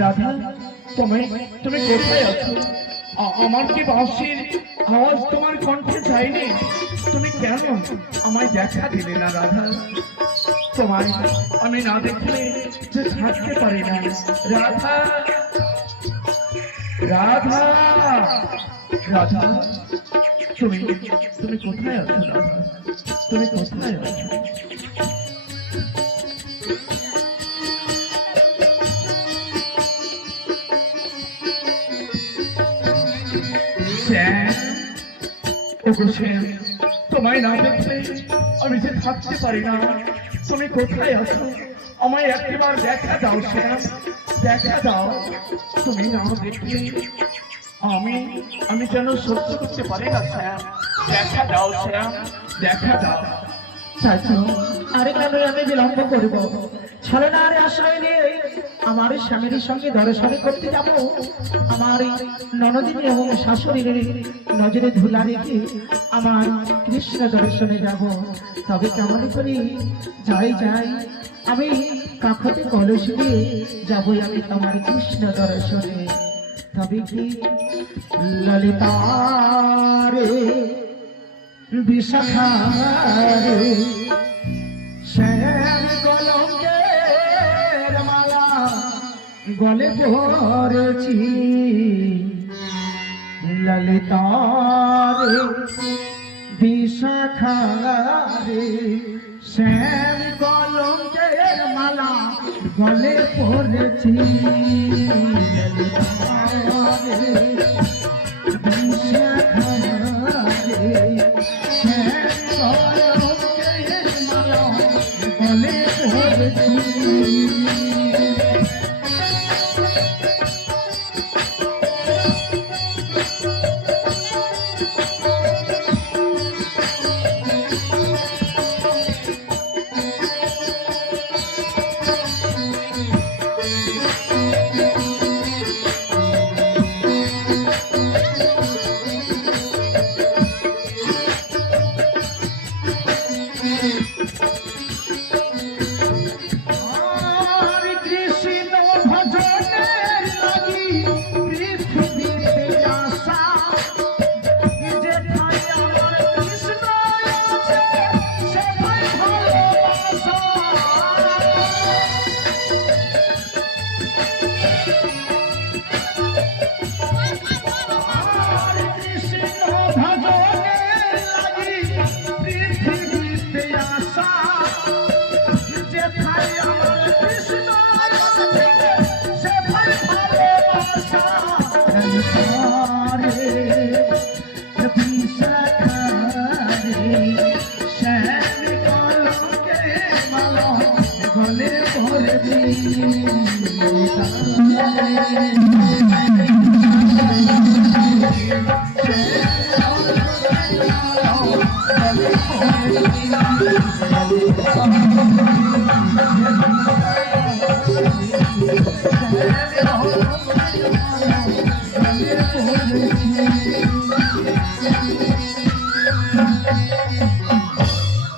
রাধা, তুমি কোথায় আছো? আমার কি বাঁশির আওয়াজ তোমার কণ্ঠে যায়নি? তুমি কেন আমায় দেখা দিলে না রাধা? তোমায় আমি না দেখলে যে থাকতে পারি না। রাধা, রাধা, রাধা, তুমি কোথায় আছো রাধা? তুমি কোথায় আছো? তোমায় না দেখলে আমি যে থাকতে পারি না। তুমি কোথায় আছো? আমায় একবার দেখা দাও শ্যাম, দেখা দাও। তুমি না দেখলে আমি যেন সহ্য করতে পারি না শ্যাম। দেখা দাও শ্যাম, দেখা দাও। আরে কেন আমি বিলম্ব করবো? ছলনার আশ্রয় নিয়ে আমার স্বামীর সঙ্গে দর্শন করতে যাব। আমার ননদিনী এবং শাশুড়ির নজরে ধুলা রেখে আমার কৃষ্ণ দর্শনে যাব। তবে কেমন করি যাই আমি কাকতে কলস দিয়ে যাবো আমি আমার কৃষ্ণ দর্শনে। তবে কি ললিতারে বিশাখারে শ্যাম কলঙ্কের মালা গলে পড়েছি। ললিতারে বিশাখারে শ্যাম কলঙ্কের মালা গলে পড়েছি। ললিতারে বিশাখারে শ্যাম কলঙ্কের মালা গলে পড়েছি।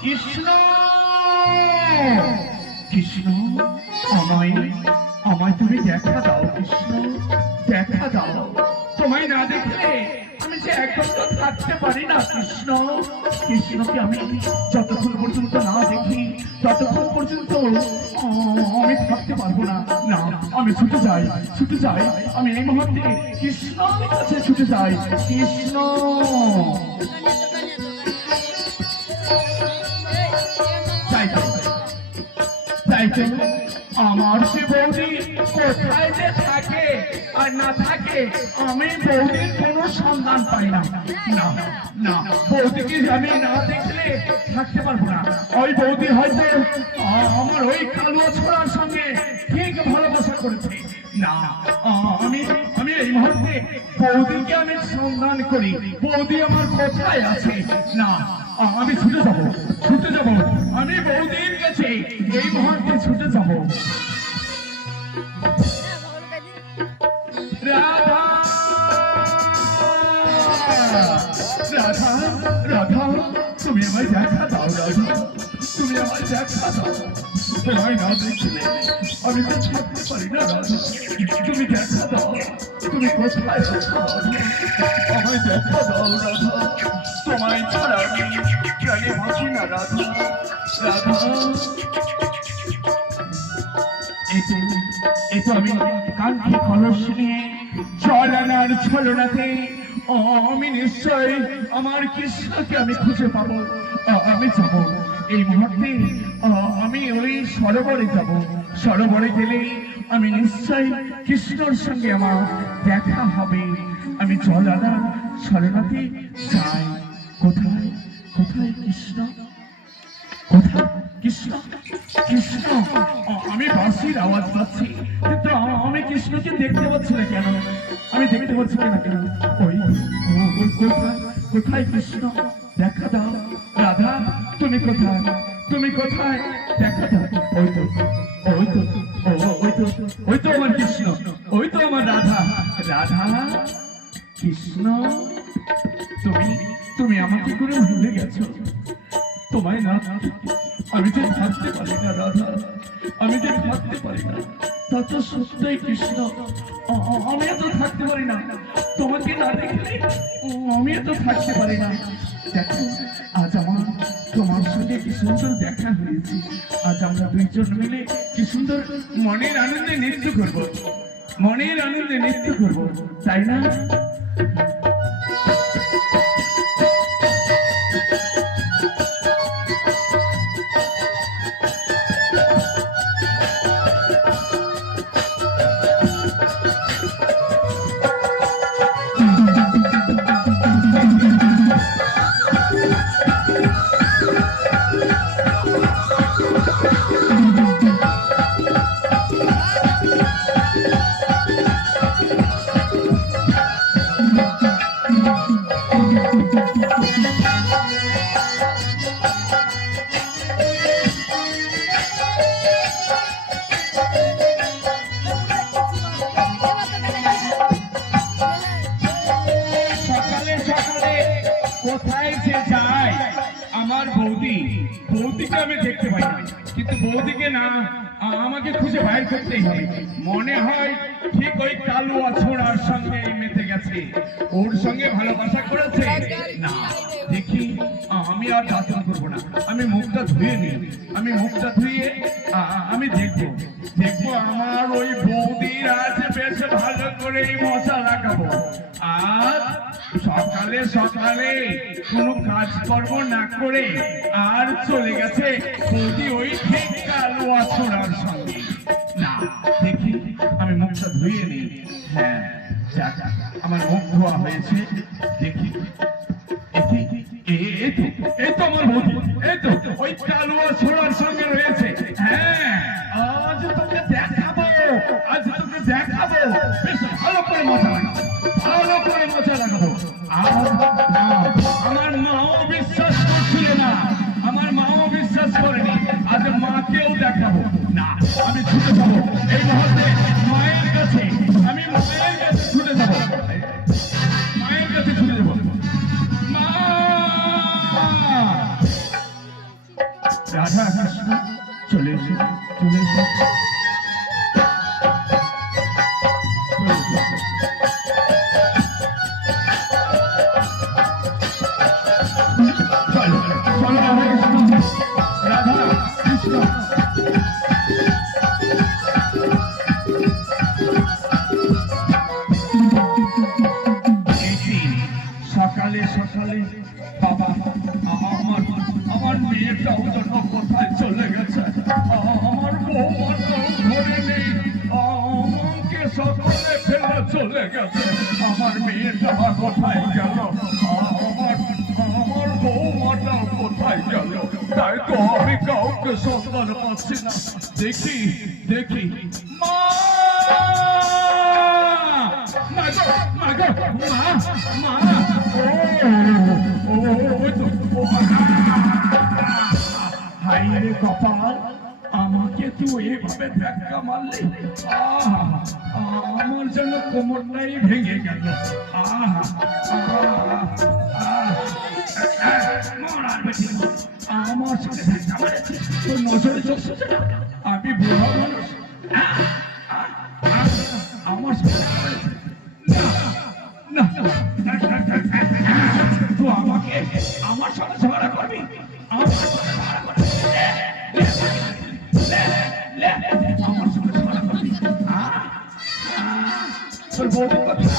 কৃষ্ণ কৃষ্ণ আমায় আমায় তুমি দেখা দাও কৃষ্ণ দেখা দাও তোমায় না দেখলে আমি যে একদম তো থাকতে পারি না কৃষ্ণ কৃষ্ণকে আমি যতক্ষণ পর্যন্ত না দেখি ততক্ষণ পর্যন্ত আমি থাকতে পারবো না না আমি ছুটে যাই আমি এই মুহূর্তে কৃষ্ণের কাছে ছুটে যাই কৃষ্ণ তাই তো আমার সে বৌদি কোথায় যে থাকে আর না থাকে আমি বৌদির কোনো সন্ধান পাই না না না বৌদিকে আমি না দেখলে থাকতে পারবো না ওই বৌদি হয়তো আমার ওই কালুয়া ছোড়ার সঙ্গে ঠিক ভালোবাসা করেছে না আমি আমি এই মুহূর্তে বৌদিকে আমি সন্ধান করি বৌদি আমার কোথায় আছে না আমি ছুটে যাব আমি বৌদির কাছে এই মুহূর্তে ছুটে যাব রাধা রাধা রাধা তুমি আমায় দেখা দাও রাধা তুমি আমায় দেখা দাও তোমায় না দেখলে আমি তো থাকতে পারি না রাধা তুমি দেখা দাও তুমি কোথায় আছো আমায় দেখা দাও রাধা তোমায় ছাড়া আমি প্রাণে বাঁচি না রাধা রাধা এতো আমি কাঙ্ক্ষী কলস নিয়ে জল আনার ছলনাতে আমি নিশ্চয় আমার কৃষ্ণকে আমি খুঁজে পাবো আমি যাব এই মুহূর্তে আমি ওই সরোবরে যাব সরোবরে গেলে আমি নিশ্চয় কৃষ্ণর সঙ্গে আমার দেখা হবে আমি জল আনার ছলনাতে যাই কোথায় কোথায় কৃষ্ণ কোথায় কৃষ্ণ কৃষ্ণ আমি বাঁশির আওয়াজ পাচ্ছি কিন্তু আমি কৃষ্ণকে দেখতে পাচ্ছি না কেন আমি দেখতে পাচ্ছি না কেন ওই কোথায় কোথায় কৃষ্ণ দেখা দাও রাধা তুমি কোথায় দেখা দাও ওই তো ওই তো ওই তো ওই তো আমার কৃষ্ণ ওই তো আমার রাধা রাধা কৃষ্ণ তুমি তুমি আমাকে করে ভুলে গেছো তোমায় না আমি যে থাকতে পারি না রাধা আমি যে থাকতে পারি না তা তো সত্যই কৃষ্ণ আমি তো থাকতে পারি না তোমাকে না দেখলে আমি তো থাকতে পারি না দেখো আজ আমার তোমার সঙ্গে কি সুন্দর দেখা হয়েছে আজ আমরা দুইজন মিলে কি সুন্দর মনের আনন্দে নৃত্য করবো তাই না কোথায় যে যায় আমার বৌদিকে আমি দেখতে পাই না কিন্তু বৌদিকে না আমাকে খুঁজে বাইর করতেই হবে মনে হয় ঠিক ওই কালুয়া ছোড়ার সঙ্গে মেতে গেছে ওর সঙ্গে ভালোবাসা করেছে না দেখি আমি আর যাতন করবো না আমি মুখটা ধুয়ে আমি দেখবো আমার ওই বৌদির আজ বেশ ভালো করে মজা লাগাবো আর সকালে কোনো কাজকর্ম না করে আর চলে গেছে বৌদি ওই ঠিক কালুয়া ছোড়ার সঙ্গে না দেখি আমি মুখটা ধুয়ে নিই হ্যাঁ যাক আমার মুখ ধোয়া হয়েছে দেখি এই তো আমার বৌদি এই তো ওই কালুয়া ছোড়ার সঙ্গে রয়েছে হ্যাঁ আজ তোকে দেখাবো বেশ ভালো করে মজা লাগাবো আমার মাও বিশ্বাস রাধা কৃষ্ণ চলে এসো চলে এসো চলে এসো। চলো চলো রাধা কৃষ্ণ সকালে সকালে বাবা আমার আমার মেয়েটাও যেন কোথায় চলে গেছে, আমার বৌমাটাও ঘরে নেই, আমাকে সকালে ফেলে চলে গেছে, আমার মেয়েটা কোথায় গেল, আমার আমার বৌমাটাও কোথায় গেল, তাই তো আমি কাউকে সন্ধান পাচ্ছি না। দেখি দেখি মা মা গো মা মা হাই রে কপাল, আমাকে তুই এভাবে ধাক্কা মারলি, আমার জন্য কোমরটাই ভেঙে গেল। আমার সাথে ধাক্কা মারেছিস, তোর নজরে চলছে না, আমি বুড়া মানুষ, আমার সাথে না তুই আমাকে আমার সাথে ঝগড়া করবি, আমার সাথে ঝগড়া করবি, আমার সাথে ঝগড়া করবি, তোর বৌদি কোথায়,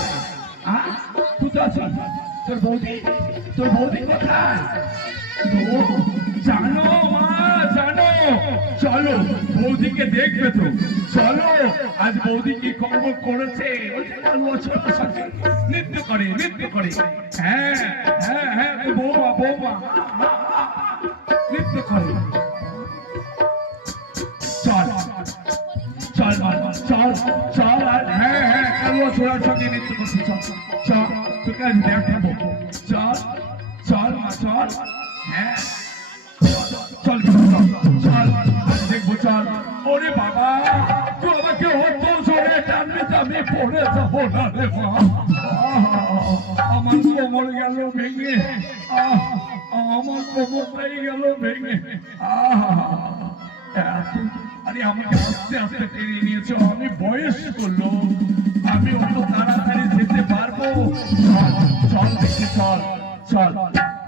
তুই তো আছিস, তোর বৌদি কোথায়, জানো মা জানো, চলো বৌদিকে দেখবে তো, চলো আজ বৌদি কি কর্ম করেছে, নৃত্য করে, হ্যাঁ হ্যাঁ হ্যাঁ বৌমা নৃত্য করে, চল চল চল চল, হ্যাঁ হ্যাঁ কালুয়া ছোড়ার সঙ্গে নৃত্য করছি, চল চল তোকে আজ দেখাবো, চল চল মা চল, হ্যাঁ চল চল দেখবো, চল। ওরে বাবা তুই আমাকে অত জোরে টানবি, আমি পড়ে যাবো না রে মা, আমার কোমর গেল ভেঙে, আমার কোমরটাই গেল ভেঙে, আরে আমাকে আস্তে আস্তে টেনে নিয়েছ, আমি বয়স করলো, আমি অত তাড়াতাড়ি যেতে পারবো, চল দেখি চল চল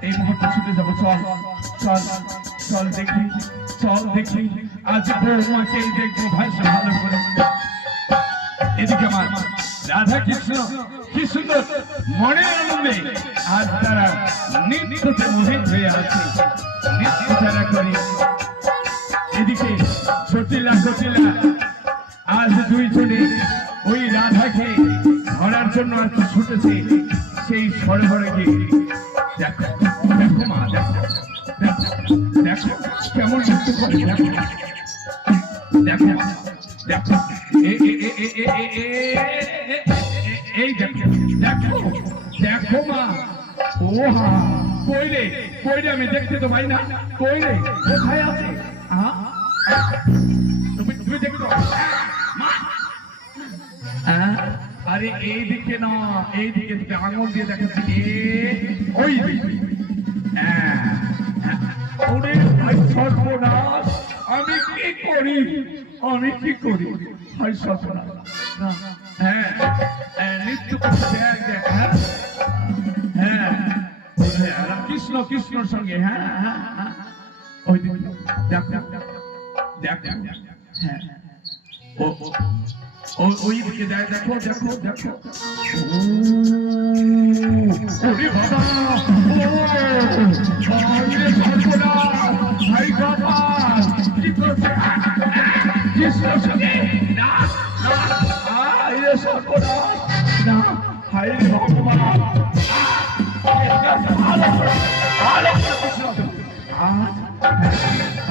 এই মুহূর্তে ছুটে যাবো, চল চল চল দেখি আজ বৌমাকেই দেখবো ভাই ভালো করে। এদিকে আমার রাধা কৃষ্ণ কি সুন্দর মনের আনন্দে আজ তারা নৃত্যতে মোহিত হয়ে আছে, নৃত্য যারা করি। এদিকে সতীলা আজ দুইজনে ওই রাধাকে ধরার জন্য আজ ছুটেছে সেই সরোবরে গিয়ে। দেখো দেখো মা দেখো কেমন নৃত্য করে, দেখো দেখো এই দেখো দেখো দেখো মা, ও হা কইরে আমি দেখতে তো পাই না, কইরে কোথায় আছে, তুমি দেখো আরে এইদিকে না, এইদিকে আঙুল দিয়ে দেখাচ্ছি, ওই ওরে সর্বনাশ, আমি কি করি হয় সর্বনাশ, হ্যাঁ নৃত্য করছে, হ্যাঁ কৃষ্ণর সঙ্গে, হ্যাঁ ওই দেখ হ্যাঁ ওই দিকে দেখো ওরে বাবা, কি করছে কৃষ্ণর সঙ্গে, না হাই রে ভগবান,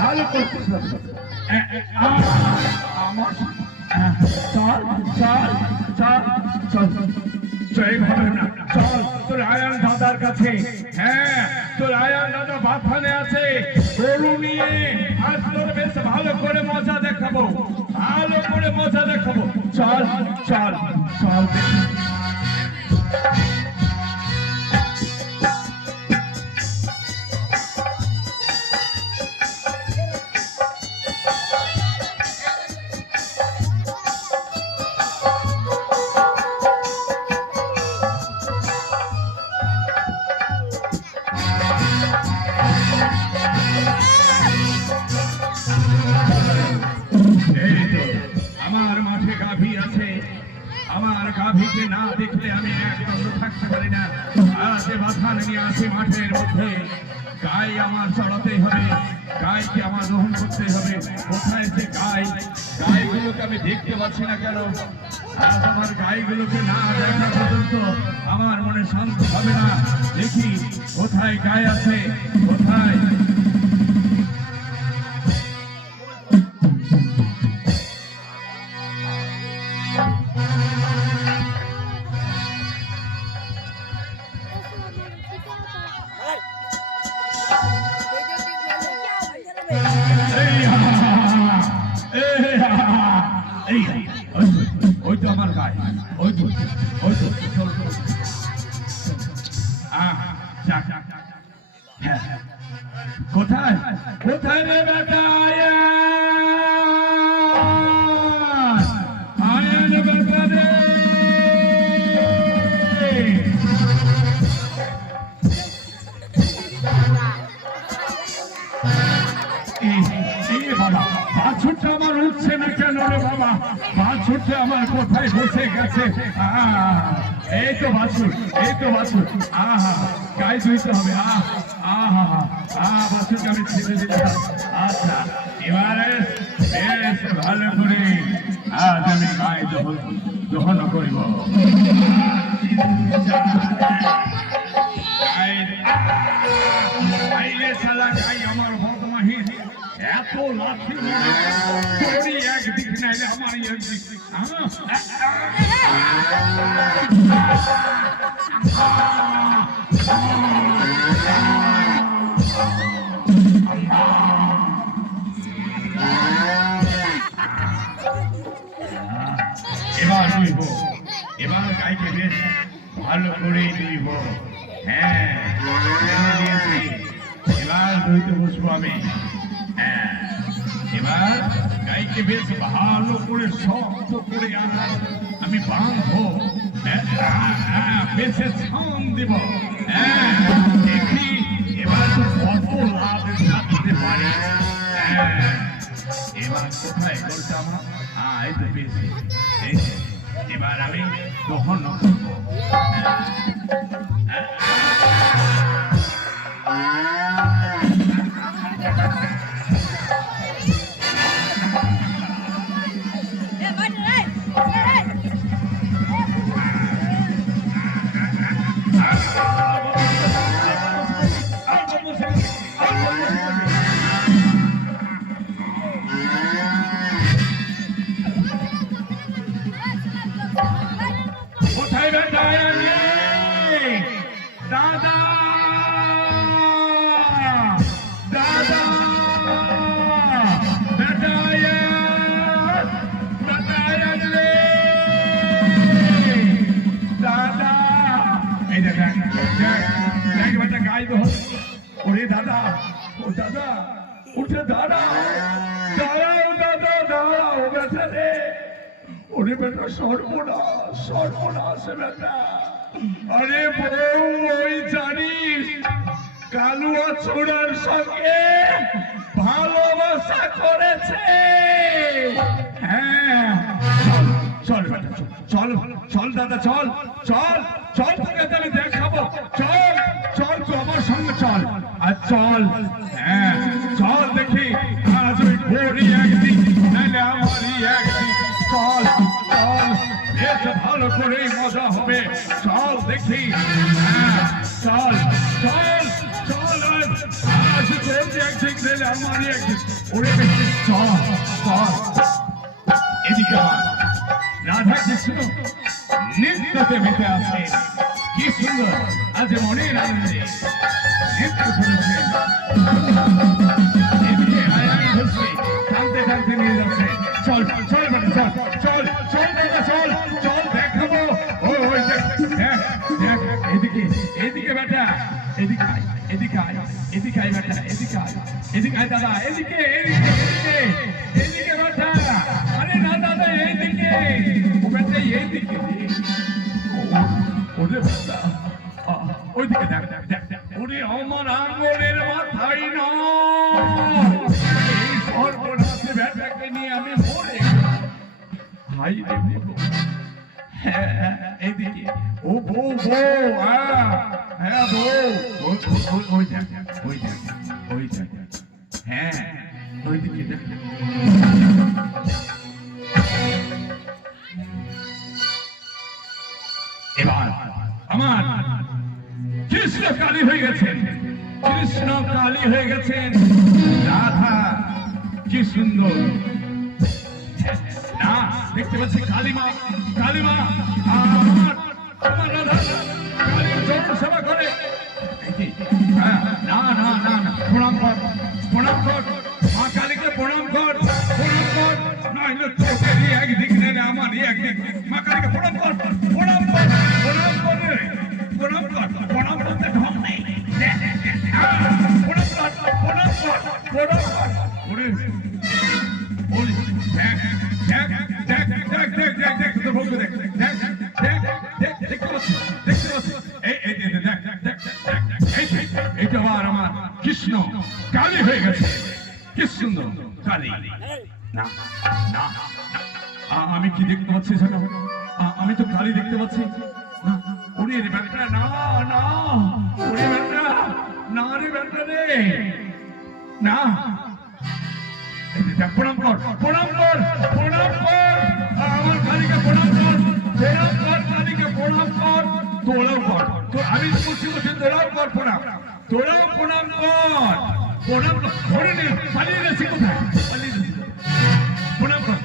ভালো করছিস আমার, চল তোর আয়ান দাদার কাছে, হ্যাঁ তোর আয়ান দাদা বাথানে আছে, গরু নিয়ে আজ তোর বেশ ভালো করে মজা দেখাবো, চল গাভীকে না দেখলে আমি একদম থাকতে পারি না। আজ বাধা নিয়ে আসি মাঠের মধ্যে, গাই আমার চড়াতেই হবে, গাইকে আমার দহন করতে হবে। কোথায় যে গাই? গাইগুলোকে আমি দেখতে পাচ্ছি না কেন? আজ আমার গাইগুলোকে না দেখা পর্যন্ত আমার মনে শান্ত হবে না। দেখি কোথায় গাই আছে, কোথায়? ওই তো আমার গায়ে, ওই তো, ওই তো, চল চল। হ্যাঁ, কোথায় কোথায় রে বেটা? আয় বেটা রে। বাছুরটা আমার উঠছে না কেন রে বাবা? বাছুরটা আমার কোথায় বসে গেছে? এই তো বাছুর, এই তো বাছুর। আহা, গায়ে ধুইতে হবে। বাছুরকে আমি ছেড়ে দিলাম। আচ্ছা, এবারে বেশ ভালো করে আজ আমি গায়ে দহন করিব। গাই আমার বদমাহি, এত লাঠি একদিক নাইলে আমার একদিক। এবার দুইব, এবার গাইকে বেশ ভালো করে দুইব। হ্যাঁ, এবার দুইতে বসবো আমি। হ্যাঁ, এবার গাইকে বেশ ভালো করে শক্ত করে আমি বাঁধবো। বেশে ছাউন দিব। হ্যাঁ, দেখি এবার কত লাভ থাকতে পারে। হ্যাঁ, এবার কোথায় বলছে আমার? এই তো বেশি। এবার আমি দহন করবো। কোথায় বেটা? দাদা, দাদা, বেটা, দাদা। এই দেখ বেটা, গাই তো। ওরে দাদা, ও দাদা, উঠে দাঁড়াও, দাঁড়াও দাদা, দাঁড়াও বেটা রে। ওরে বেটা, সর্বনাশ, সর্বনাশ বেটা। আরে বউ, ওই জানিস কালুয়া ছোড়ার সঙ্গে ভালোবাসা করেছে। হ্যাঁ, চল বেটা, চল চল দাদা, চল চল চল, তোকে আমি দেখাবো। চল চল, তুই আমার সঙ্গে চল। আর চল, হ্যাঁ চল, দেখি আজ ওই ঘড়ি একদিন নাহলে আমারই একদিন। চল চল, বেশ ভালো করে মজা হবে। চল দেখি। হ্যাঁ, চল চল চল, আজ তোর একদিন নাহলে আমারই একদিন। ওরে চল চল। এদিকে রাধা কৃষ্ণ নৃত্যতে মেতে আছে। কি সুন্দর আজ মনের আনন্দে নৃত্য করেছে। এদিকে আয়ান ধরছে, টানতে টানতে নিয়ে যাচ্ছে। চল চল বেটা, চল চল চল দাদা, চল চল, দেখাবো। ওই দেখ দেখ দেখ, এদিকে এদিকে বেটা, এদিকে আয়, এদিকে আয়, এদিকে আয় বেটা, এদিকে আয়, এদিকে আয় দাদা, এদিকে এদিকে এদিকে বেটা। আরে না দাদা, এইদিকে ও বেটা, এইদিকে। ওরে বেটা, ওইদিকে দেখ দেখ দেখ। ওরে আমার আঙ্গুলের মাথায় না, এই সর্বনাশে বেটাকে নিয়ে আমি মরে। হাই রে, হ্যাঁ, এইদিকে ও বউ বউ হ্যাঁ বউ ওই দেখ ওই দেখ ওই দেখ হ্যাঁ ওইদিকে দেখ এবার আমার কৃষ্ণ কালী হয়ে গেছেন, কৃষ্ণ কালী হয়ে গেছেন। রাধা কি সুন্দর না দেখতে পাচ্ছি কালীমা, কালীমা আমার আমার রাধা কালীর চরণ সেবা করে। হ্যাঁ, না না না না প্রণাম কর, প্রণাম কর মা কালীকে, প্রণাম কর, প্রণাম কর। নইলে তোকে একদিক নেই আমার একদিক। মা কালীকে প্রণাম কর, প্রণাম কর, প্রণাম কর, প্রণাম কর। প্রণাম করতে ঢং নেই। প্রণাম কর, প্রণাম কর, প্রণাম কর। ওরে ওরে দেখ দেখ দেখ দেখ দেখ দেখ দেখ তোর ভক্ত দেখ দেখ দেখ দেখ দেখতে পাচ্ছি, দেখতে পাচ্ছি। এই এই দেখ দেখ দেখ দেখ এইটা আবার আমার কৃষ্ণ কালী হয়ে গেছে। কি সুন্দর কালী। না না আমি কি দেখতে পাচ্ছি সেটা? আমি তো কালী দেখতে পাচ্ছি না। ওরে রে ব্যাটা, না না ওরে ব্যাটা, না রে ব্যাটা রে, না। প্রণাম কর, প্রণাম কর, প্রণাম কর আমার কালীকে, প্রণাম কর, প্রণাম কর কালীকে, প্রণাম কর। তোরাও কর, আমি বলছি বলছি তোরাও কর প্রণাম, তোরাও প্রণাম কর, প্রণাম কর। ধরে নে, পালিয়ে গেছি কোথায়? পালিয়ে গেছি, প্রণাম কর,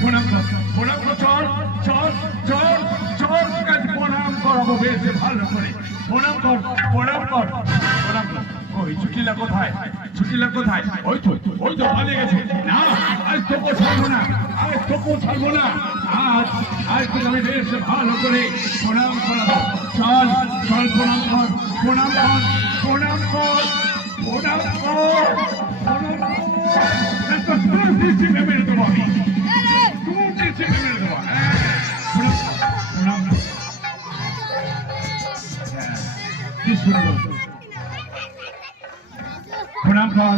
প্রণাম কর, প্রণাম কর। চল চল চল চল প্রণাম করাবো বেশ ভালো করে। প্রণাম কর, প্রণাম কর, প্রণাম কর। ওই ছুটিলা কোথায়? ছুটিলা কোথায়? ওই তো পালিয়ে গেছে। না আজ তোকে ছাড়বো না, আজ তোকে ছাড়বো না। আজ তোকে আমি বেশ ভালো করে প্রণাম করাবো। চল চল প্রণাম কর, প্রণাম কর, প্রণাম কর, প্রণাম কর, প্রণাম কর। তোর দৃষ্টি মেরে দেবো আমি, তোর দৃষ্টি মেরে দেবো। প্রণাম প্রণাম। কি সুন্দর, প্রণাম কর,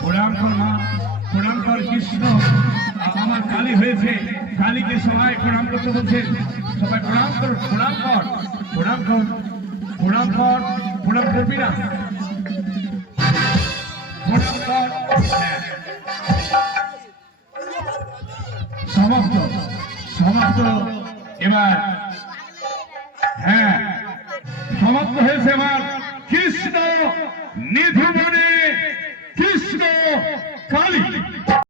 প্রণাম কর মা, প্রণাম কর। কৃষ্ণ আমার কালী হয়েছে, কালীকে সবাই প্রণাম করতে বলছেন। সবাই প্রণাম কর, প্রণাম কর, প্রণাম কর, প্রণাম কর। প্রণাম করবি না? প্রণাম কর। সমাপ্ত, সমাপ্ত। এবার হ্যাঁ সমাপ্ত হয়েছে। এবার কৃষ্ণ নিধুবনে কৃষ্ণ কালী।